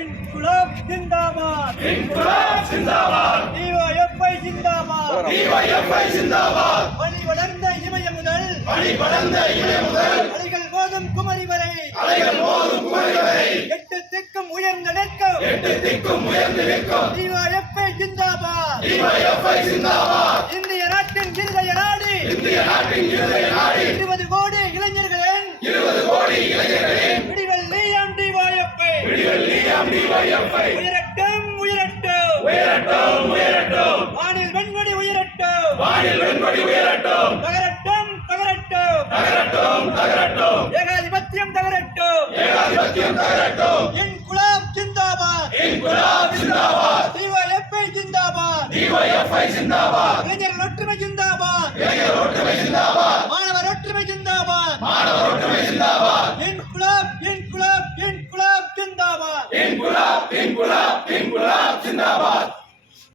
இன்குலாப் ஜிந்தாபாத் இன்குலாப் ஜிந்தாபாத் டிஒஎஃப்ஐ ஜிந்தாபாத் டிஒய்எஃப்ஐ ஜிந்தாபாத் பணி வளர்ந்த இமய முதல் பணி படர்ந்த இமய முதல் அலைகள் மோதும் குமரி வரை அலைகள் மோதும் எட்டு திக்கும் உயர்ந்த நிற்கும். எட்டு திக்கும் உயர்ந்து நிற்கும். டிஒஎஃப்ஐ ஜிந்தாபாத் ஜிந்தாபாத் இந்திய நாட்டின் இருதய நாடி. இந்திய நாட்டின் இருதய விடிவெள்ளியாம் டிஒய்எஃப்ஐ உயரட்டும் உயரட்டும். உயரட்டும் உயரட்டும். வானில் வெண்மணி உயரட்டும். வானில் வெண்படி உயரட்டும். தகரட்டும் தகரட்டும். தகரட்டும் தகரட்டும். ஏகாதிபத்தியம் தகரட்டும். ஏகாதிபத்தியம் தகரட்டும். இன்குலாப் ஜிந்தாபாத். இன்குலாப் ஜிந்தாபாத். டிஒஎஃப்ஐ ஜிந்தாபாத். டிஒய்எஃப்ஐ ஜிந்தாபாத். இளைஞர்கள் ஒற்றுமை ஜிந்தாபாத். இளைஞர் ஒற்றுமை ஜிந்தாபாத். மாணவர் ஒற்றுமை ஜிந்தாபாத். மாணவர் ஒற்றுமை ஜிந்தாபாத். இன்குலாப் இன்குலாப் இன்குலாப் ஜிந்தாபாத் இன்குலாப் இன்குலாப் இன்குலாப் ஜிந்தாபாத்